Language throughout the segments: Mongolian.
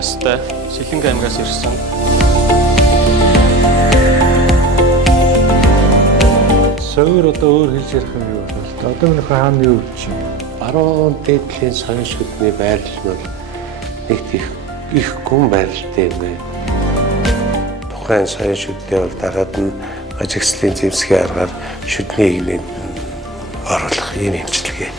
настай Сэлэнгэ аймгаас ирсэн. Суур одоо өөр хэлж ярих юм юу бол одоо минийх хааны юу чи 10 дээдлийн соёлын шүдний байрлал бол нэг их гүн байрлалтай юм байна. Тухайн соёлын шүдний бол дагаад нь ажигслын зэвсгийн аргаар шүдний игнэнд оруулах энэ хэмжлэгээ.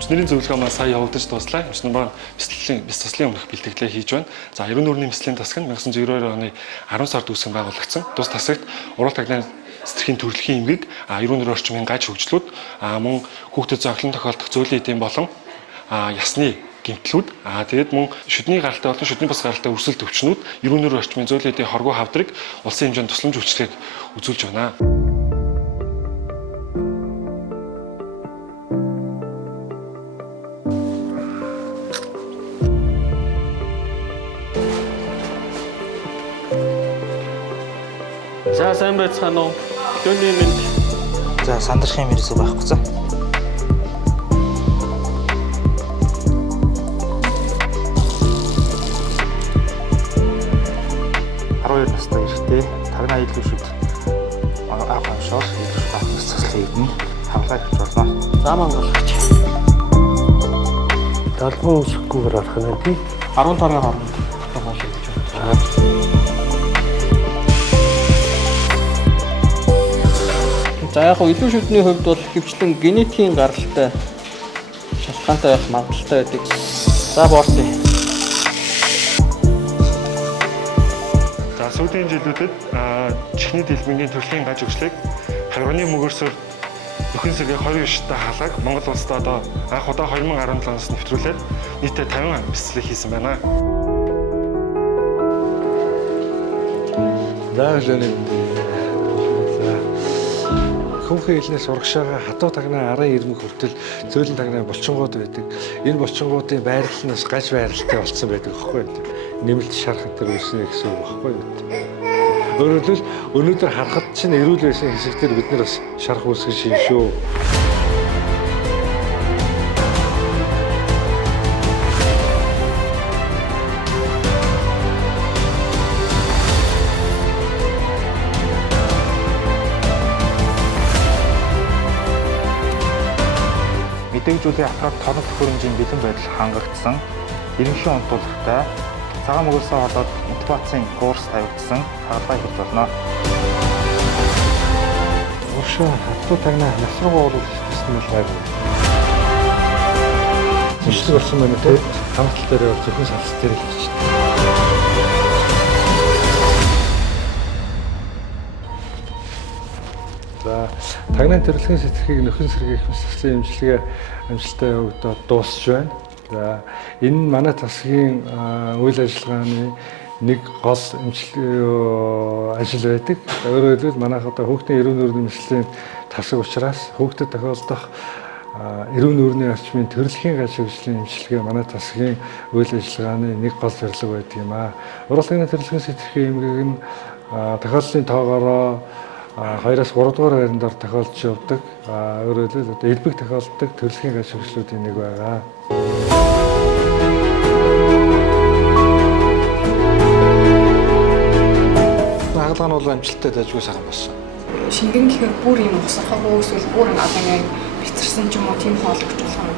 Инженерийн зөвлөгөө маань сая явагдаж дуслаа. Инженер маань бис туслын өмнөх бэлтгэлээ хийж байна. За 94 оны бэлтгэлийн тасаг нь 1992 оны 10 сард үүсгэн байгуулагдсан. Тус тасагт уралт агнаа цэцэрхийн төрөлхийн эмгэг 94 орчмын гаж хөгжлүүд мөн хүүхдэд зовлон тохиолдох зөүлийн эдийн болон ясны гэмтлүүд тэгээд мөн шүдний гаралтай болон шүдний бас гаралтай өрсөл төвчнүүд 94 орчмын зөүлийн эдийн хоргоо хавдрыг улсын хэмжээнд тусламж үйлчлэгийг үзүүлж байна. За сайн байцгаана уу? Төвний минь. За сандрахын мэрисүү байхгүй цаа. настай эрэгтэй тагнаа илүү шүд аав хамшаар илүү ахнаас цэцлийг нь хавлаа хийж болно. За монголч. талбай үсэхгүйгээр арах нь тий 15-ын хооронд тохон шилжиж байна. За яг илүү шүдний хувьд бол хөвчлэн генетикийн гаралтай шалтгаантай байх магадлалтай байдаг. За боортой. За сүүлийн жилүүдэд чихний дэлбэнгийн төрлийн гаж өгшлийг харганы мөгөөрсөөр нөхөн сэргээ 29 та халааг Монгол улсад одоо анх удаа 2017 оноос нэвтрүүлээд нийтдээ 50 бэлтгэлийг хийсэн байна. Хүүхэн хэлнээс урагшаага хатуу тагнаа арын ирмэг хүртэл зөөлөн тагнаа булчингууд байдаг. Энэ булчингуудын байрлалнаас гаж байралтай болсон байдаг аахгүй юу? Нэмэлт шархан төр үүснэ гэсэн үг аахгүй юу? Өөрөөр хэлбэл өнөөдөр харахад чинь эрүүл байсан хэсэгтэр бид нар бас шарах үүсгэн шин шүү. Мэдээлжүүлэх аппарат тоног төхөөрөмжийн бэлэн байдал хангагдсан. Ирэмшин онцлогтой цагаан мөгөөсөө болоод мотивацийн курс тавигдсан хаалгаа хийж болно. Урагшаа хатуу тагнаа насруугаа оруулах гэсэн нь гайгүй. Зиншлэг болсон байна те. Хамтал дээр бол зөвхөн салс дээр л хийж байна. За тагнаа төрөлхийн сэтгхийг нөхөн сэргээх мэсгэлийн эмчилгээ амжилттай явагдаад дуусч байна. За энэ нь манай тасгийн үйл ажиллагааны нэг гол ажил байдаг. Өөрөөр хэлбэл манайх одоо хүүхдийн эрүүл нүүрний мэсгэлийн тасаг учраас хүүхдэд тохиолдох эрүүл нүүрний орчмын төрөлхийн гаж хөгжлийн эмчилгээ манай тасгийн үйл ажиллагааны нэг гол зорилго байдаг юм аа. Уралдагны төрөлхийн сэтгхийн эмгэг нь тохиолдлын тоогоороо 2-3 дугаар байранд тохиолдож явдаг. Өөрөөр хэлбэл одоо элбэг тохиолддог төрөлхийн гаж хөгжлүүдийн нэг байгаа. Хаалга нь бол амжилттай дайггүй сайхан болсон. Шингэн гэхээр бүр юм усахаагүй эсвэл бүр одоо ингэ бицэрсэн ч юм уу тийм хоол өгч болох юм.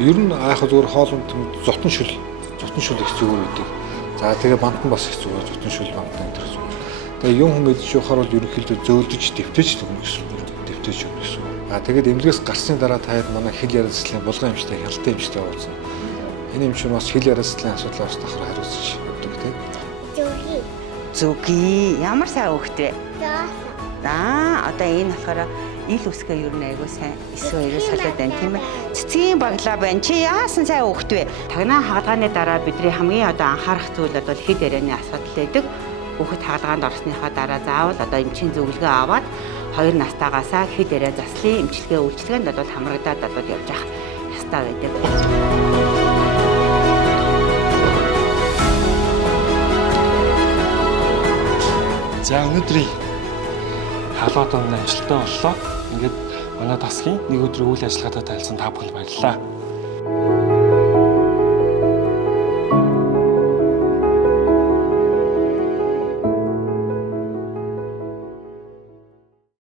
Ер нь яг зүгээр хоолнд зотон шүл их зүгээр үүдэг. За тэгээ бантан бас их зүгээр зотон шүл бантан энэ төр. Тэгээ юм хүм мэдж явахаар бол ерөнхийдөө зөөлдөж дэвтэж өгнө гэсэн үг. Дэвтэж өгнө гэсэн үг. Тэгээд эмнэлгээс гарсны дараа таад манай хэл яриацлын булган эмчтэй хялттай эмчтэй уулзсан. Энэ эмч нь бас хэл яриацлын асуудлаас давхар хариуцж өгдөг тийм. Зүги ямар сайн хөвгтэй. За одоо энэ болохоор ил үсгээ ер нь айгуу сайн эсвэл солиод байна тийм ээ. Цэцгийн баглаа байна. Чи яасан сайн хөвгтэй вэ? Тагнаа хаалгааны дараа бидний хамгийн одоо анхаарах зүйл бол хэл ярианы асуудал байдаг. Хүүхэд хаалгаанд орсныхаа дараа заавал одоо эмчийн зөвлөгөө аваад 2 настайгаасаа хэл яриа заслын эмчилгээ үйлчилгээнд бол хамрагдаад явж явах ёстой байдаг. За өнөөдрийн халуун тоног амжилттай боллоо. Ингээд манай тасгийн нэг өдрийн үйл ажиллагаатай танилцсан та бүхэнд баярлалаа.